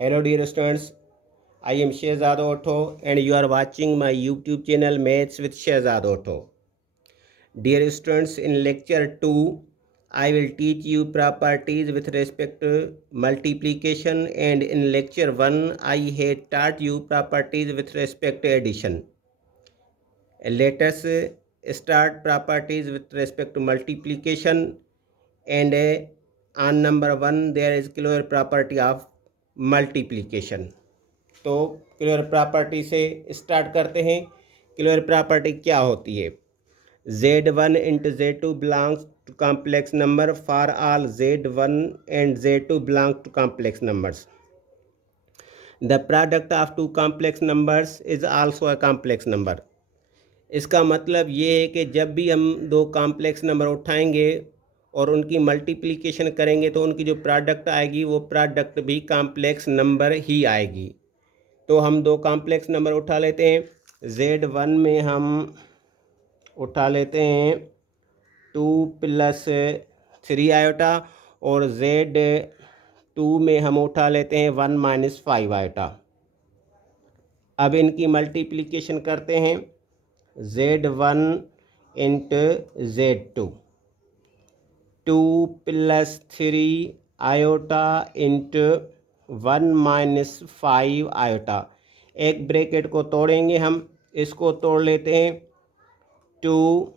Hello dear students, I am Shehzad Otho and you are watching my YouTube channel Maths with Shehzad Otho. Dear students, in lecture 2, I will teach you properties with respect to multiplication, and in lecture 1, I had taught you properties with respect to addition. Let us start properties with respect to multiplication, and on number 1 there is clear property of multiplication. तो clear property से start करते हैं। Clear property क्या होती है? Z1 into Z2 belongs to complex number for all Z1 and Z2 belong to complex numbers. The product of two complex numbers is also a complex number. इसका मतलब ये है कि जब भी हम दो कॉम्प्लेक्स नंबर उठाएंगे और उनकी मल्टीप्लिकेशन करेंगे तो उनकी जो प्रोडक्ट आएगी वो प्रोडक्ट भी कॉम्प्लेक्स नंबर ही आएगी। तो हम दो कॉम्प्लेक्स नंबर उठा लेते हैं। Z1 में हम उठा लेते हैं 2 + 3 आयोटा और Z2 में हम उठा लेते हैं 1 - 5 आयोटा। अब इनकी मल्टीप्लिकेशन करते हैं। Z1 × Z2 2 + 3 iota into 1 - 5 iota. एक ब्रैकेट को तोड़ेंगे हम, इसको तोड़ लेते हैं। 2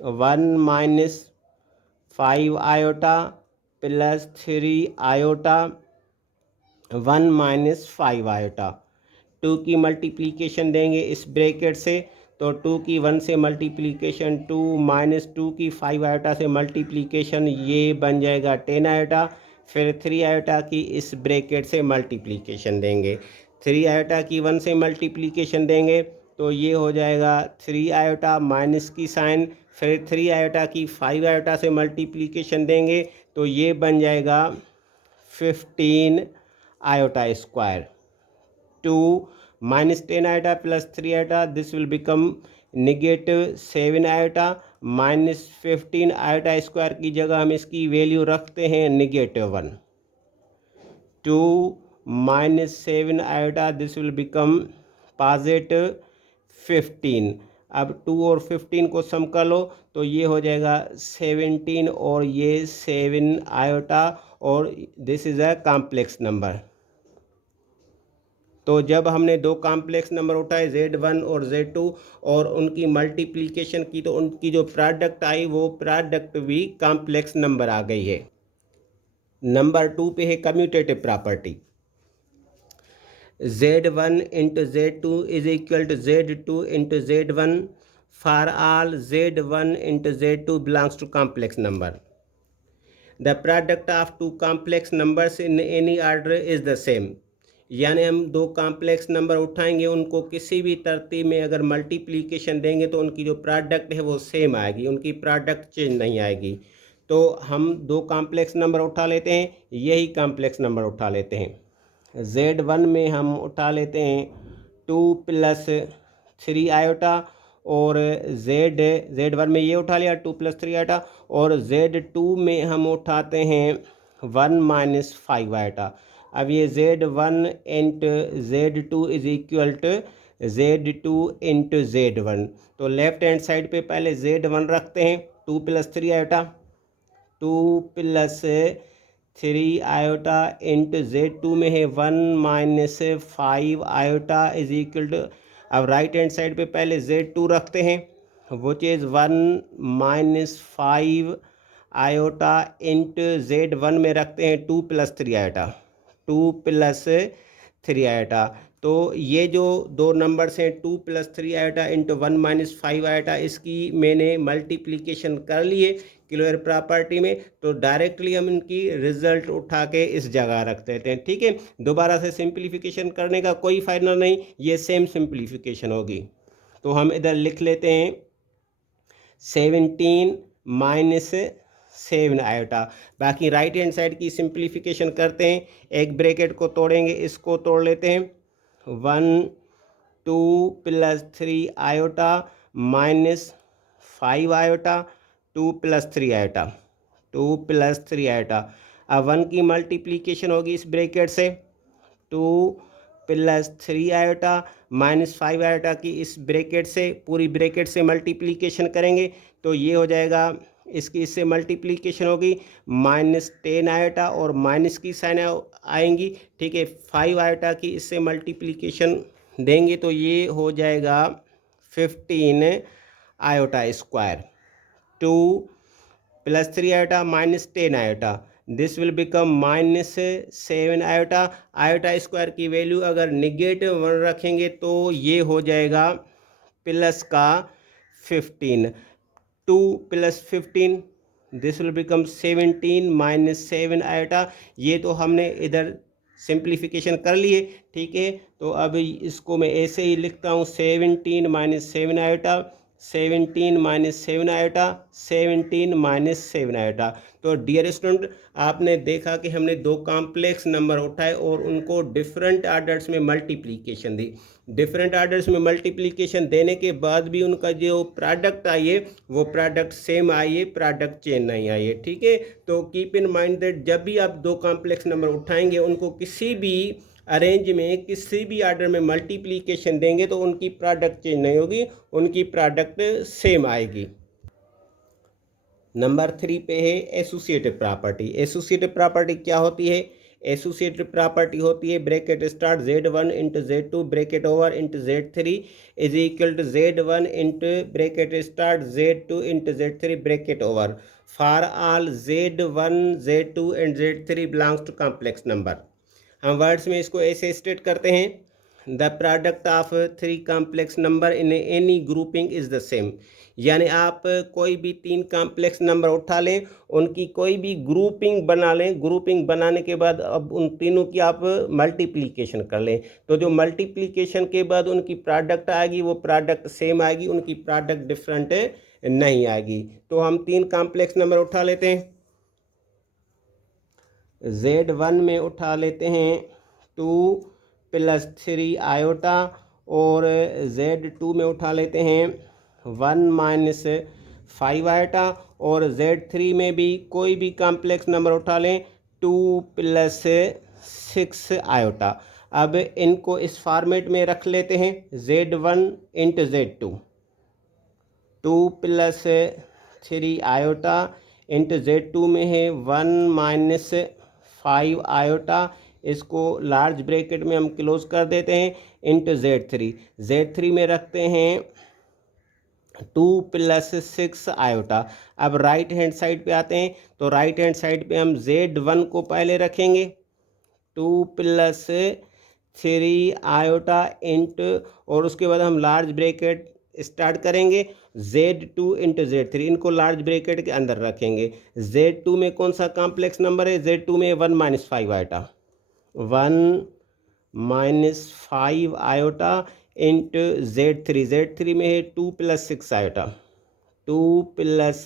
1 - 5 आयोटा प्लस 3 आयोटा 1 - 5 आयोटा। 2 की मल्टीप्लिकेशन देंगे इस ब्रैकेट से, तो 2 की 1 से मल्टीप्लिकेशन 2 - 2 की 5 आयोटा से मल्टीप्लिकेशन ये बन जाएगा 10 आयोटा। फिर 3 आयोटा की इस ब्रैकेट से मल्टीप्लिकेशन देंगे। 3 आयोटा की 1 से मल्टीप्लिकेशन देंगे तो ये हो जाएगा 3 आयोटा माइनस की साइन। फिर 3 आयोटा की 5 आयोटा से मल्टीप्लिकेशन देंगे तो ये बन जाएगा 15 iota square. 2 - 10 iota plus 3 iota, this will become -7 iota minus 15 iota square की जगह हम इसकी वैल्यू रखते हैं -1। 2 - 7 आयोटा, दिस विल बिकम +15। अब 2 और 15 को सम कर लो तो ये हो जाएगा 17 और ये 7 आयोटा, और this is a complex number. तो जब हमने दो कॉम्प्लेक्स नंबर उठाए Z1 और Z2 और उनकी मल्टीप्लिकेशन की तो उनकी जो प्रोडक्ट आई वो प्रोडक्ट भी कॉम्प्लेक्स नंबर आ गई है। नंबर 2 पे है commutative property. Z1 × Z2 is equal to Z2 × Z1 for all Z1 × Z2 belongs to complex number. The product of two complex numbers in any order is the same. यानी हम दो complex number उठाएंगे, उनको किसी भी तरतीब में अगर मल्टीप्लिकेशन देंगे तो उनकी जो प्रोडक्ट है वो सेम आएगी, उनकी प्रोडक्ट चेंज नहीं आएगी। तो हम दो कॉम्प्लेक्स नंबर उठा लेते हैं, यही कॉम्प्लेक्स नंबर उठा लेते हैं। Z1 में हम उठा लेते हैं 2 + 3 आयोटा और Z1 में ये उठा लिया 2 + 3 आयोटा, और Z2 में हम उठाते हैं 1 - 5 आयोटा। अब ये Z1 × Z2 is equal to Z2 × Z1। तो लेफ्ट हैंड साइड पे पहले Z1 रखते हैं 2 + 3 आयोटा, 2 + 3 आयोटा इंटू Z2 में है 1 - 5 आयोटा इज इक्वल टू। अब राइट हैंड साइड पे पहले Z2 रखते हैं which is 1 - 5 iota into Z1 में रखते हैं 2 + 3 आयोटा, 2 + 3 आयोटा। तो ये जो दो नंबर्स हैं 2 + 3 आयोटा इंटू 1 - 5 आयोटा, इसकी मैंने मल्टीप्लिकेशन कर लिए क्लियर प्रॉपर्टी में, तो डायरेक्टली हम इनकी रिजल्ट उठा के इस जगह रख देते हैं। ठीक है, दोबारा से सिंप्लीफिकेशन करने का कोई फ़ायदा नहीं, ये सेम सिंप्लीफिकेशन होगी। तो हम इधर लिख लेते हैं 17 - 7 आयोटा। बाकी राइट हैंड साइड की सिंप्लीफिकेशन करते हैं, एक ब्रैकेट को तोड़ेंगे, इसको तोड़ लेते हैं 1 2 + 3 आयोटा -5 आयोटा 2 + 3 आयोटा, 2 + 3 आयोटा। अब 1 की मल्टीप्लिकेशन होगी इस ब्रैकेट से प्लस 3 आयोटा माइनस 5 आयोटा की इस ब्रैकेट से, पूरी ब्रैकेट से मल्टीप्लिकेशन करेंगे तो ये हो जाएगा, इसकी इससे मल्टीप्लिकेशन होगी -10 आयोटा और माइनस की साइन आएंगी, ठीक है। 5 आयोटा की इससे मल्टीप्लिकेशन देंगे तो ये हो जाएगा 15 iota square, 2 plus 3 iota minus 10 iota, this will become -7 iota. Iota square की वैल्यू अगर निगेटिव 1 रखेंगे तो ये हो जाएगा प्लस का 15, 2 plus 15, this will become 17 minus 7 iota. ये तो हमने इधर सिंप्लीफिकेशन कर लिए, ठीक है। तो अब इसको मैं ऐसे ही लिखता हूँ 17 minus 7 iota, 17 minus 7 iota, 17 minus 7 iota. तो डियर स्टूडेंट, आपने देखा कि हमने दो कॉम्प्लेक्स नंबर उठाए और उनको डिफरेंट आर्डर्स में मल्टीप्लिकेशन दी। डिफरेंट आर्डर्स में मल्टीप्लिकेशन देने के बाद भी उनका जो प्रोडक्ट आइए वो प्रोडक्ट सेम आइए, प्रोडक्ट चेंज नहीं आइए, ठीक है। तो कीप इन माइंड दैट जब भी आप दो कॉम्प्लेक्स नंबर उठाएंगे उनको किसी भी अरेंज में, किसी भी आर्डर में मल्टीप्लिकेशन देंगे तो उनकी प्रोडक्ट चेंज नहीं होगी, उनकी प्रोडक्ट सेम आएगी। नंबर 3 पे है एसोसिएटिव प्रॉपर्टी। एसोसिएटिव प्रॉपर्टी क्या होती है? एसोसिएटिव प्रॉपर्टी होती है bracket start Z1 into Z2 bracket over into Z3 is equal to Z1 into bracket start Z2 into Z3 bracket over for all Z1 Z2 and Z3 belongs to complex number. हम words में इसको ऐसे state करते हैं, the product of 3 complex number in any grouping is the same. यानी आप कोई भी 3 कॉम्प्लेक्स नंबर उठा लें, उनकी कोई भी ग्रुपिंग बना लें, ग्रुपिंग बनाने के बाद अब उन तीनों की आप मल्टीप्लिकेशन कर लें, तो जो मल्टीप्लिकेशन के बाद उनकी प्रोडक्ट आएगी वो प्रोडक्ट सेम आएगी, उनकी प्रोडक्ट डिफरेंट नहीं आएगी। तो हम 3 कॉम्प्लेक्स नंबर उठा लेते हैं। Z1 में उठा लेते हैं 2 प्लस 3 आयोटा और Z2 में उठा लेते हैं 1 माइनस 5 आयोटा और Z3 में भी कोई भी कॉम्प्लेक्स नंबर उठा लें 2 प्लस 6 आयोटा। अब इनको इस फॉर्मेट में रख लेते हैं Z1 into Z2, 2 plus 3 iota into Z2 में है 1 माइनस 5 आयोटा, इसको लार्ज ब्रैकेट में हम क्लोज कर देते हैं इंटू Z3। Z3 में रखते हैं 2 प्लस 6 आयोटा। अब राइट हैंड साइड पे आते हैं तो राइट हैंड साइड पे हम Z1 को पहले रखेंगे 2 प्लस 3 आयोटा इंटू और उसके बाद हम लार्ज ब्रैकेट स्टार्ट करेंगे Z2 इंटू Z3, इनको लार्ज ब्रैकेट के अंदर रखेंगे। Z2 में कौन सा कॉम्प्लेक्स नंबर है? Z2 में 1 minus 5 iota, 1 minus 5 iota into Z3 में है 2 प्लस 6 आयोटा, 2 प्लस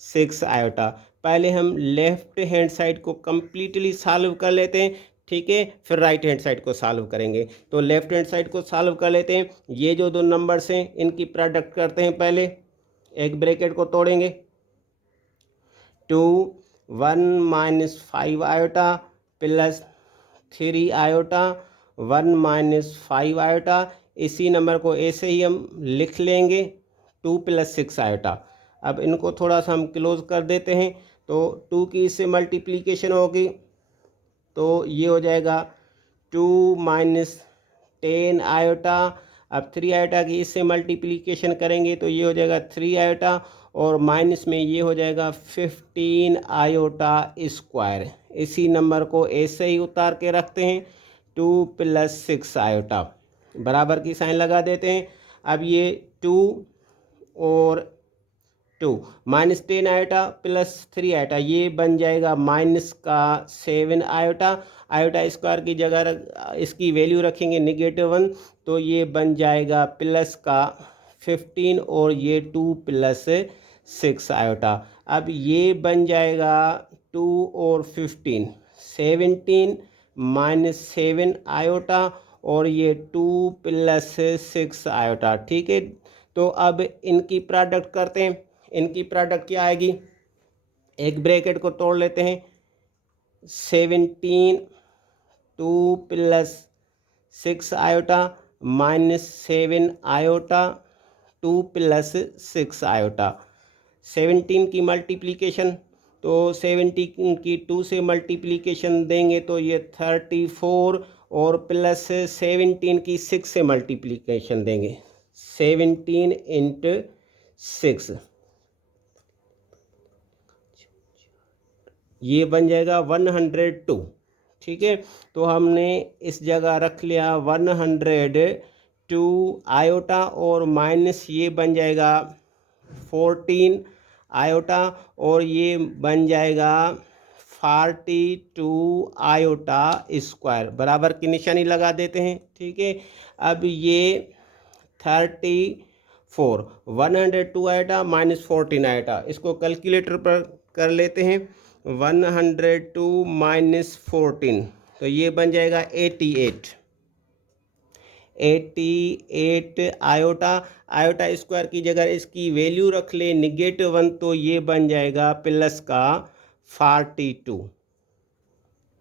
6 आयोटा। पहले हम लेफ्ट हैंड साइड को कंप्लीटली सॉल्व कर लेते हैं, ठीक है, फिर राइट हैंड साइड को सॉल्व करेंगे। तो लेफ्ट हैंड साइड को सॉल्व कर लेते हैं। ये जो दो नंबर्स हैं इनकी प्रोडक्ट करते हैं, पहले एक ब्रैकेट को तोड़ेंगे 2 1 minus 5 iota plus 3 iota 1 minus 5 iota. इसी नंबर को ऐसे ही हम लिख लेंगे 2 प्लस 6 आयोटा। अब इनको थोड़ा सा हम क्लोज कर देते हैं तो 2 की इससे मल्टीप्लिकेशन होगी तो ये हो जाएगा 2 माइनस 10 आयोटा। अब 3 आयोटा की इससे मल्टीप्लिकेशन करेंगे तो ये हो जाएगा 3 आयोटा और माइनस में ये हो जाएगा 15 आयोटा स्क्वायर। इसी नंबर को ऐसे ही उतार के रखते हैं 2 प्लस 6 आयोटा, बराबर की साइन लगा देते हैं। अब ये 2 और 2 माइनस 10 आयोटा प्लस 3 आयोटा, ये बन जाएगा माइनस का 7 आयोटा। आयोटा स्क्वायर की जगह इसकी वैल्यू रखेंगे -1 तो ये बन जाएगा प्लस का 15 और ये 2 प्लस 6 आयोटा। अब ये बन जाएगा 2 और 15 17 माइनस 7 आयोटा और ये 2 प्लस 6 आयोटा, ठीक है। तो अब इनकी प्रोडक्ट करते हैं। इनकी प्रोडक्ट क्या आएगी? एक ब्रैकेट को तोड़ लेते हैं 17 2 plus 6 iota minus 7 iota 2 plus 6 iota. 17 की मल्टीप्लिकेशन, तो 17 की 2 से मल्टीप्लिकेशन देंगे तो ये 34, और प्लस 17 की 6 से मल्टीप्लिकेशन देंगे 17 इंटू 6, ये बन जाएगा 102। ठीक है, तो हमने इस जगह रख लिया 102 आयोटा और माइनस ये बन जाएगा 14 आयोटा और ये बन जाएगा 42 आयोटा स्क्वायर, बराबर की निशानी लगा देते हैं। ठीक है, अब ये 34 102 आयोटा माइनस 14 आयोटा, इसको कैलकुलेटर पर कर लेते हैं। 102 माइनस 14, तो ये बन जाएगा 88 आयोटा। आयोटा स्क्वायर की जगह इसकी वैल्यू रख ले -1, तो ये बन जाएगा प्लस का 42,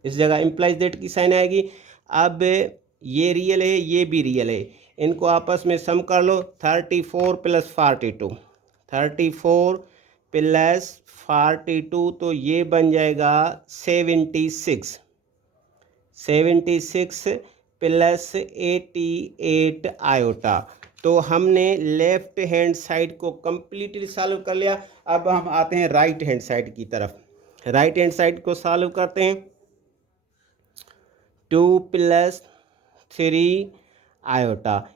इस जगह इम्प्लाइज दैट की साइन आएगी। अब ये रियल है, ये भी रियल है, इनको आपस में सम कर लो। 34 प्लस 42, 34 प्लस 42, तो ये बन जाएगा 76 प्लस 88 आयोटा। तो हमने लेफ्ट हैंड साइड को कंप्लीटली सॉल्व कर लिया। अब हम आते हैं राइट हैंड साइड की तरफ। राइट हैंड साइड को सॉल्व करते हैं। 2 प्लस 3 आयोटा,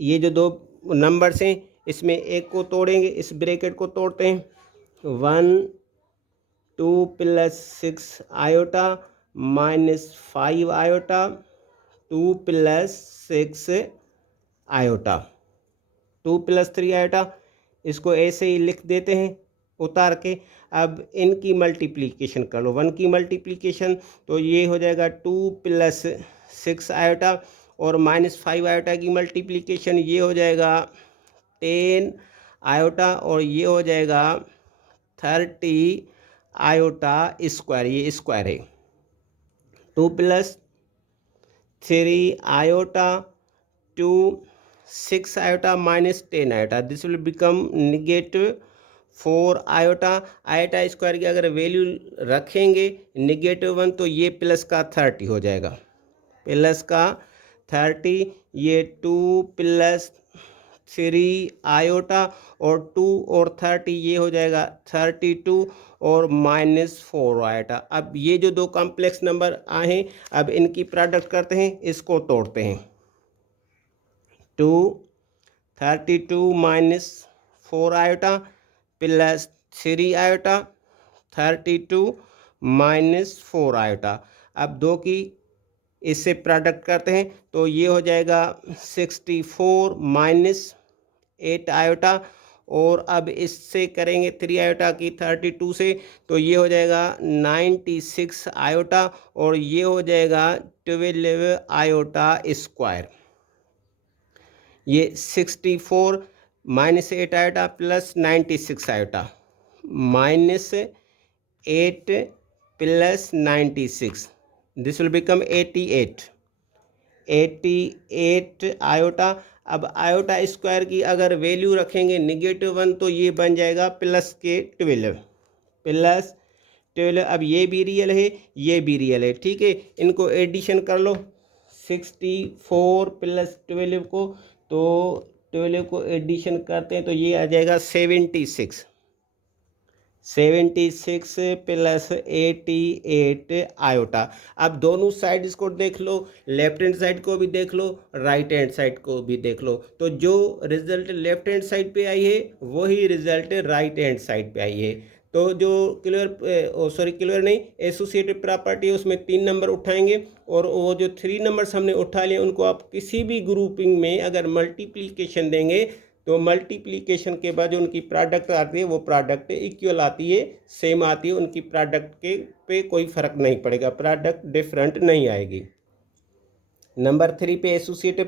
ये जो दो नंबर्स हैं इसमें एक को तोड़ेंगे, इस ब्रैकेट को तोड़ते हैं। 1 2 plus 6 iota minus 5 iota 2 plus 6 iota 2 plus 3 iota, इसको ऐसे ही लिख देते हैं उतार के। अब इनकी मल्टीप्लिकेशन कर लो, 1 की मल्टीप्लिकेशन, तो ये हो जाएगा 2 प्लस 6 आयोटा और माइनस 5 आयोटा की मल्टीप्लिकेशन, ये हो जाएगा 10 आयोटा और ये हो जाएगा 30 आयोटा स्क्वायर, ये स्क्वायर है। 2 plus 3 iota 2 6 iota minus 10 iota, this will become -4 iota. Iota square की अगर वैल्यू रखेंगे -1, तो ये प्लस का 30 हो जाएगा, प्लस का 30। ये 2 प्लस 3 आयोटा और 2 और 30, ये हो जाएगा 32 और -4 आयोटा। अब ये जो दो कॉम्प्लेक्स नंबर आए हैं, अब इनकी प्रोडक्ट करते हैं, इसको तोड़ते हैं। 32 minus 4 iota plus 3 iota 32 minus 4 iota. अब दो की इससे प्रोडक्ट करते हैं, तो ये हो जाएगा 64 माइनस 8 आयोटा, और अब इससे करेंगे 3 आयोटा की 32 से, तो ये हो जाएगा 96 आयोटा और ये हो जाएगा 12 आयोटा स्क्वायर। ये 64 minus 8 iota plus 96 iota, -8 plus 96, this will become 88 iota. अब आयोटा स्क्वायर की अगर वैल्यू रखेंगे -1, तो ये बन जाएगा प्लस के 12। अब ये भी रियल है, ये भी रियल है। ठीक है, इनको एडिशन कर लो 64 प्लस 12 को, तो 12 को एडिशन करते हैं तो ये आ जाएगा 76 प्लस 88 आयोटा। अब दोनों साइड इसको देख लो, लेफ्ट हैंड साइड को भी देख लो, राइट हैंड साइड को भी देख लो, तो जो रिजल्ट लेफ्ट हैंड साइड पे आई है वही रिजल्ट राइट हैंड साइड पे आई है। तो जो क्लियर नहीं, एसोसिएटिव प्रॉपर्टी है, उसमें 3 नंबर उठाएंगे और वो जो 3 नंबर्स हमने उठा लिए उनको आप किसी भी ग्रुपिंग में अगर मल्टीप्लिकेशन देंगे, तो मल्टीप्लिकेशन के बाद जो उनकी प्रोडक्ट आती है वो प्रोडक्ट इक्वल आती है, सेम आती है, उनकी प्रोडक्ट के पे कोई फर्क नहीं पड़ेगा, प्रोडक्ट डिफरेंट नहीं आएगी। नंबर 3 पे एसोसिएटिव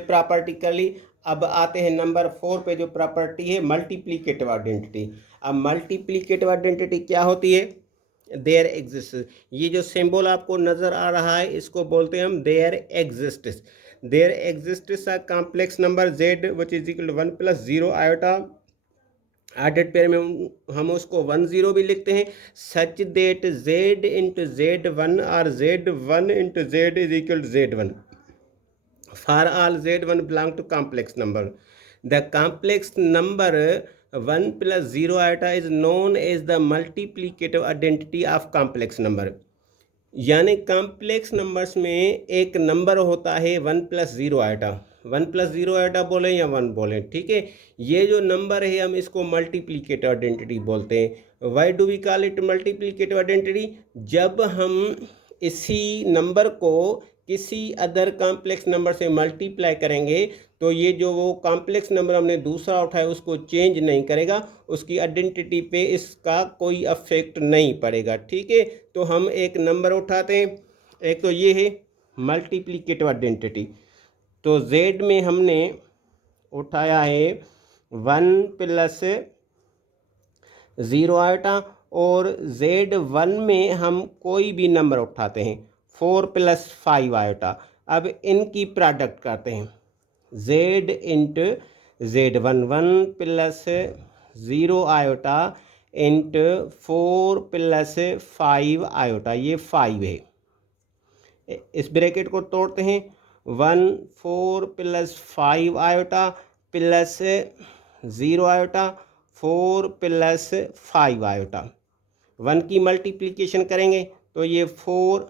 प्रॉपर्टी कर ली। अब आते हैं नंबर 4 पे, जो प्रॉपर्टी है मल्टीप्लिकेटिव आइडेंटिटी। अब मल्टीप्लिकेटिव आइडेंटिटी क्या होती है, देयर एग्जिस्ट, ये जो सिंबल आपको नज़र आ रहा है इसको बोलते हैं हम there exist. There exist a complex number Z which is equal to 1 + 0 iota, एडेड पेयर में हम उसको 10 भी लिखते हैं, such that Z into Z one और Z one into Z is equal to Z one for all Z one belong to complex number. The complex number 1 + 0 iota is known as the multiplicative identity of complex number. यानी complex numbers में एक number होता है 1 + 0 iota, 1 + 0 iota बोलें या 1 बोलें, ठीक है। ये जो नंबर है हम इसको मल्टीप्लीकेटिव आइडेंटिटी बोलते हैं। Why do we call it multiplicative identity? जब हम इसी नंबर को किसी अदर कॉम्प्लेक्स नंबर से मल्टीप्लाई करेंगे तो ये जो वो कॉम्प्लेक्स नंबर हमने दूसरा उठाया उसको चेंज नहीं करेगा, उसकी आइडेंटिटी पे इसका कोई अफेक्ट नहीं पड़ेगा, ठीक है। तो हम एक नंबर उठाते हैं, एक तो ये है मल्टीप्लीकेटिव आइडेंटिटी। तो z में हमने उठाया है 1 + 0 आयोटा, और z1 में हम कोई भी नंबर उठाते हैं 4 + 5 आयोटा। अब इनकी प्रोडक्ट करते हैं, z into z1, 1 + 0 iota into 4 + 5 iota, ये 5 है। इस ब्रैकेट को तोड़ते हैं, 1 4 + 5 आयोटा प्लस 0 आयोटा 4 + 5 आयोटा। 1 की मल्टीप्लिकेशन करेंगे तो ये 4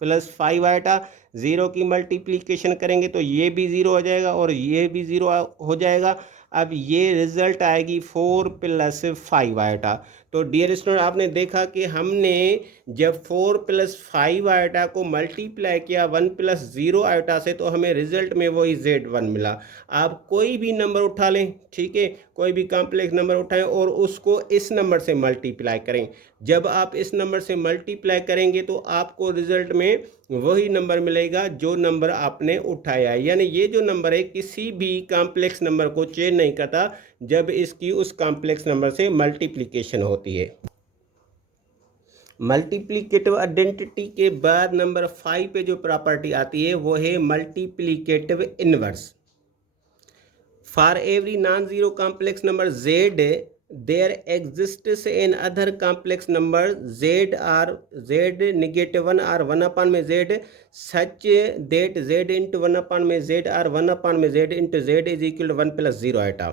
+ 5 आयोटा, 0 की मल्टीप्लिकेशन करेंगे तो ये भी 0 हो जाएगा और ये भी 0 हो जाएगा। अब ये रिजल्ट आएगी 4 + 5 आयोटा। तो डियर स्टूडेंट, आपने देखा कि हमने जब 4 + 5 आयोटा को मल्टीप्लाई किया 1 + 0 आयोटा से तो हमें रिजल्ट में वही z1 मिला। आप कोई भी नंबर उठा लें, ठीक है, कोई भी कॉम्प्लेक्स नंबर उठाएं और उसको इस नंबर से मल्टीप्लाई करें। जब आप इस नंबर से मल्टीप्लाई करेंगे तो आपको रिजल्ट में वही नंबर मिलेगा जो नंबर आपने उठाया है। यानी ये जो नंबर है किसी भी कॉम्प्लेक्स नंबर को चेंज नहीं करता जब इसकी उस कॉम्प्लेक्स नंबर से मल्टीप्लिकेशन होती है। मल्टीप्लिकेटिव आइडेंटिटी के बाद नंबर 5 पे जो प्रॉपर्टी आती है वो है multiplicative inverse. For every non zero complex number z there exists an other complex number z or z -1 or 1 में z such that z into 1 z or 1 z into z is equal to 1 + 0 iota.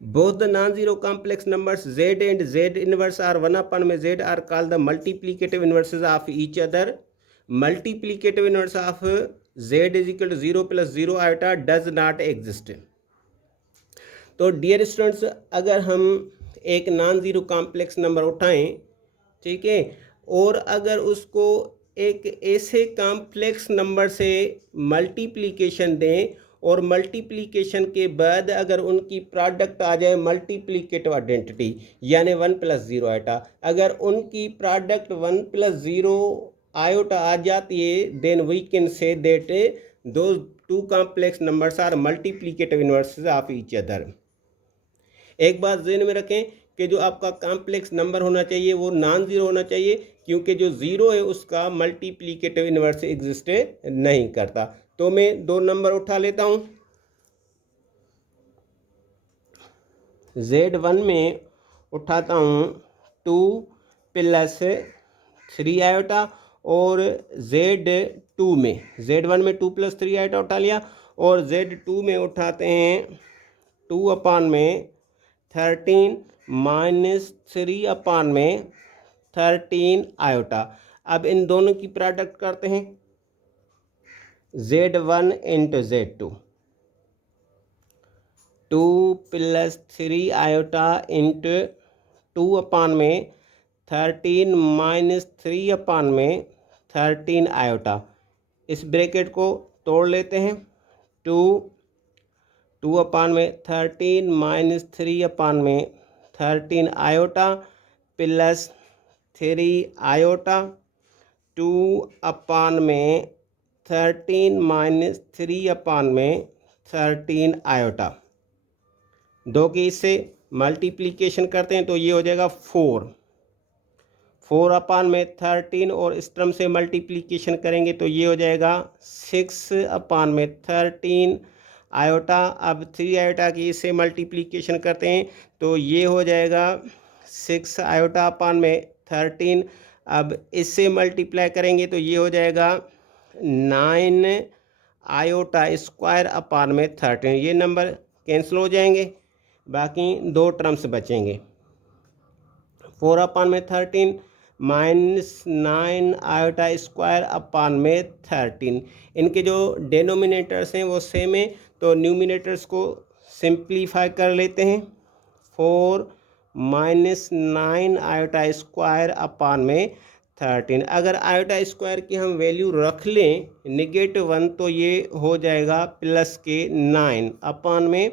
Both the non-zero complex numbers z and z inverse or 1 z are called the multiplicative inverses of each other. Multiplicative inverse of z is equal to 0 + 0 iota does not exist. तो dear students, अगर हम एक non zero complex number उठाएं, ठीक है, और अगर उसको एक ऐसे कॉम्प्लेक्स नंबर से मल्टीप्लिकेशन दें और मल्टीप्लिकेशन के बाद अगर उनकी प्रोडक्ट आ जाए मल्टीप्लिकेटिव आइडेंटिटी यानी 1 + 0 आयोटा, अगर उनकी प्रोडक्ट 1 + 0 आयोटा आ जाती है then we can say that दो two complex numbers are multiplicative inverses of each other. एक बात ध्यान में रखें कि जो आपका कॉम्प्लेक्स नंबर होना चाहिए वो नॉन ज़ीरो होना चाहिए, क्योंकि जो ज़ीरो है उसका मल्टीप्लिकेटिव इनवर्स एग्जिस्ट नहीं करता। तो मैं दो नंबर उठा लेता हूँ। z1 में उठाता हूँ 2 + 3 आयोटा और z2 में, z1 में 2 + 3 आयोटा उठा लिया और z2 में उठाते हैं 2/13 - 3/13 आयोटा। अब इन दोनों की प्रोडक्ट करते हैं z1 into z2, 2 + 3 iota into 2/13 - 3/13 iota. इस ब्रैकेट को तोड़ लेते हैं, 2/13 - 3/13 आयोटा प्लस 3 आयोटा 2/13 - 3/13 आयोटा। दो की इससे मल्टीप्लिकेशन करते हैं तो ये हो जाएगा 4 4/13 और इस टर्म से मल्टीप्लीकेशन करेंगे तो ये हो जाएगा 6/13 आयोटा। अब 3 आयोटा की इससे मल्टीप्लीकेशन करते हैं तो ये हो जाएगा 6 आयोटा/13। अब इससे मल्टीप्लाई करेंगे तो ये हो जाएगा 9 आयोटा स्क्वायर अपान में 13। ये नंबर कैंसिल हो जाएंगे, बाकी दो टर्म्स बचेंगे। 4/13 -9 आयोटा स्क्वायर अपान में 13। इनके जो डेनोमिनेटर्स हैं वो सेम है, तो न्यूमिनेटर्स को सिंप्लीफाई कर लेते हैं। 4 - 9 आयोटा स्क्वायर अपान में 13। अगर आयोटा स्क्वायर की हम वैल्यू रख लें -1 तो ये हो जाएगा प्लस के 9 अपान में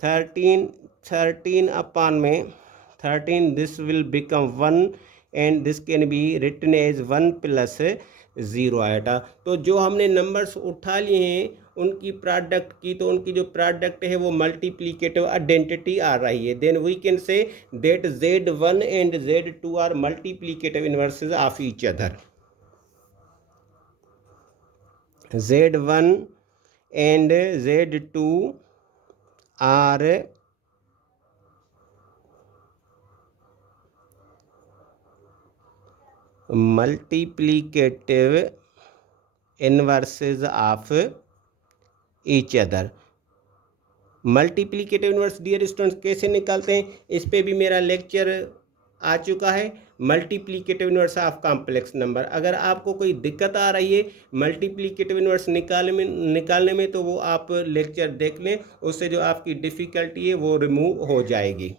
13। 13 अपान में 13, this will become 1 and this can be written as 1 plus 0 iota. तो जो हमने नंबर्स उठा लिए हैं उनकी प्रोडक्ट की, तो उनकी जो प्रोडक्ट है वो मल्टीप्लिकेटिव आइडेंटिटी आ रही है। Then we can say that Z1 and Z2 are multiplicative inverses of each other. Z1 and Z2 are multiplicative inverses of each other. Multiplicative inverse dear students कैसे निकालते हैं, इस पे भी मेरा लेक्चर आ चुका है, multiplicative inverse of complex number. अगर आपको कोई दिक्कत आ रही है मल्टीप्लिकेटिव इनवर्स निकालने में तो वो आप लेक्चर देख लें, उससे जो आपकी डिफ़िकल्टी है वो रिमूव हो जाएगी।